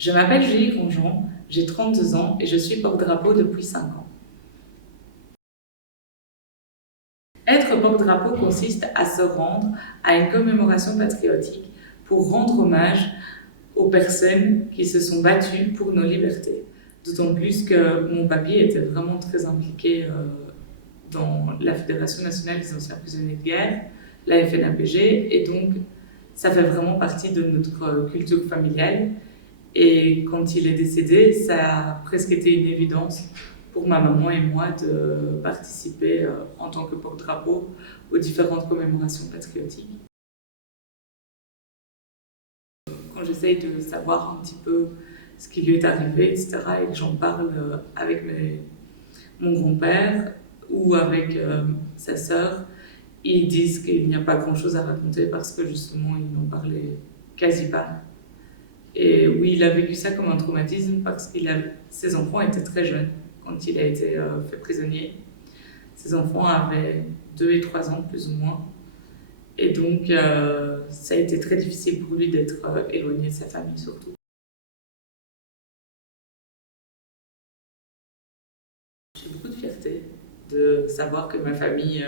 Je m'appelle Julie Grandjean, j'ai 32 ans et je suis porte-drapeau depuis 5 ans. Être porte-drapeau consiste à se rendre à une commémoration patriotique pour rendre hommage aux personnes qui se sont battues pour nos libertés. D'autant plus que mon papy était vraiment très impliqué dans la Fédération nationale des anciens prisonniers de guerre, la FNAPG, et donc ça fait vraiment partie de notre culture familiale. Et quand il est décédé, ça a presque été une évidence pour ma maman et moi de participer en tant que porte-drapeau aux différentes commémorations patriotiques. Quand j'essaye de savoir un petit peu ce qui lui est arrivé, etc., et que j'en parle avec mon grand-père ou avec sa sœur, ils disent qu'il n'y a pas grand-chose à raconter parce que justement, ils n'en parlaient quasi pas. Et oui, il a vécu ça comme un traumatisme parce que ses enfants étaient très jeunes quand il a été fait prisonnier. Ses enfants avaient 2 et 3 ans plus ou moins. Et donc, ça a été très difficile pour lui d'être éloigné de sa famille surtout. J'ai beaucoup de fierté de savoir que ma famille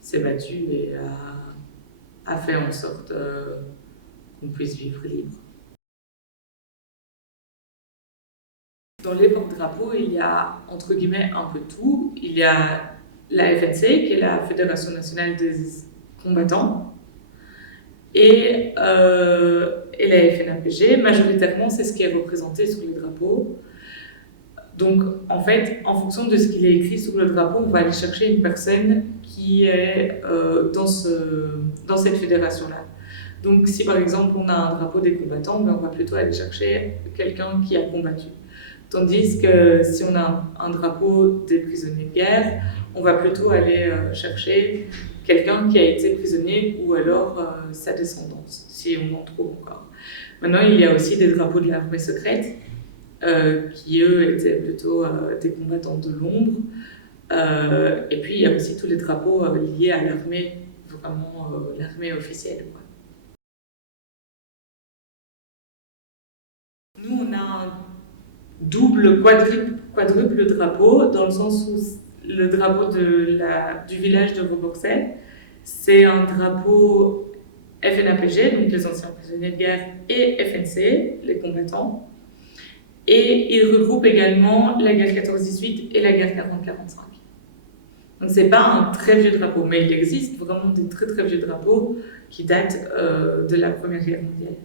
s'est battue et a fait en sorte qu'on puisse vivre libre. Dans les porte-drapeaux, il y a entre guillemets un peu tout. Il y a la FNC, qui est la Fédération nationale des combattants, et la FNAPG. Majoritairement, c'est ce qui est représenté sur les drapeaux. Donc, en fait, en fonction de ce qu'il est écrit sur le drapeau, on va aller chercher une personne qui est dans cette fédération-là. Donc, si par exemple on a un drapeau des combattants, ben, on va plutôt aller chercher quelqu'un qui a combattu. Tandis que si on a un drapeau des prisonniers de guerre, on va plutôt aller chercher quelqu'un qui a été prisonnier ou alors sa descendance, si on en trouve encore. Maintenant, il y a aussi des drapeaux de l'armée secrète, qui eux étaient plutôt des combattants de l'ombre. Et puis il y a aussi tous les drapeaux liés à l'armée, vraiment l'armée officielle, quoi. Nous, on a un double, quadruple drapeau, dans le sens où le drapeau du village de Vaubourset, c'est un drapeau FNAPG, donc les anciens prisonniers de guerre, et FNC, les combattants. Et il regroupe également la guerre 14-18 et la guerre 40-45. Donc c'est pas un très vieux drapeau, mais il existe vraiment des très très vieux drapeaux qui datent de la Première Guerre mondiale.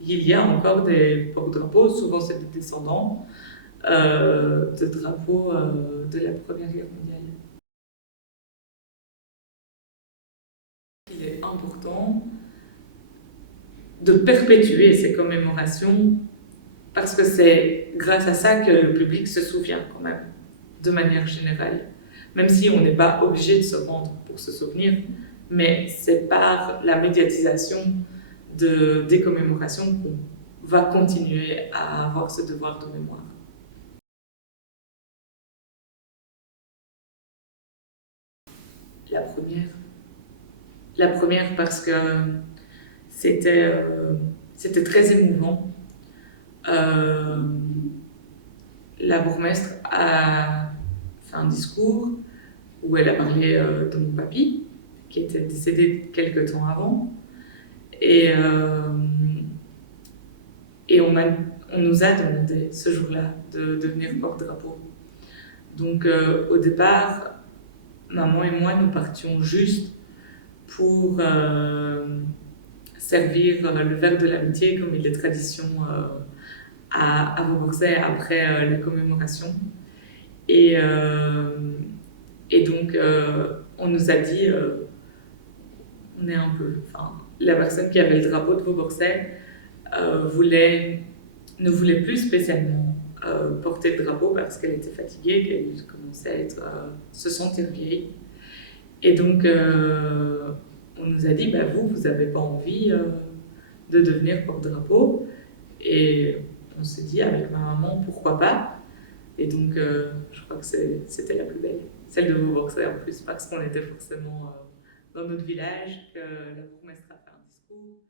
Il y a encore des porte-drapeaux, souvent c'est des descendants de drapeaux de la Première Guerre mondiale. Il est important de perpétuer ces commémorations parce que c'est grâce à ça que le public se souvient quand même, de manière générale. Même si on n'est pas obligé de se rendre pour se souvenir, mais c'est par la médiatisation des commémorations qu'on va continuer à avoir ce devoir de mémoire. La première parce que c'était très émouvant. La bourgmestre a fait un discours où elle a parlé de mon papy, qui était décédé quelques temps avant. Et on nous a demandé ce jour-là de devenir porte-drapeau. Donc au départ, maman et moi, nous partions juste pour servir le verre de l'amitié, comme il est tradition à Vaubourset après la commémoration. Et donc, on nous a dit, on est un peu, enfin, la personne qui avait le drapeau de Vaubourset ne voulait plus spécialement porter le drapeau parce qu'elle était fatiguée, qu'elle commençait à se sentir vieille. Et donc, on nous a dit, bah, vous n'avez pas envie de devenir porte-drapeau. Et on s'est dit, avec ma maman, pourquoi pas. Et donc, je crois que c'était la plus belle, celle de Vaubourset en plus, parce qu'on était forcément dans notre village, que la bourgmestre a fait un discours.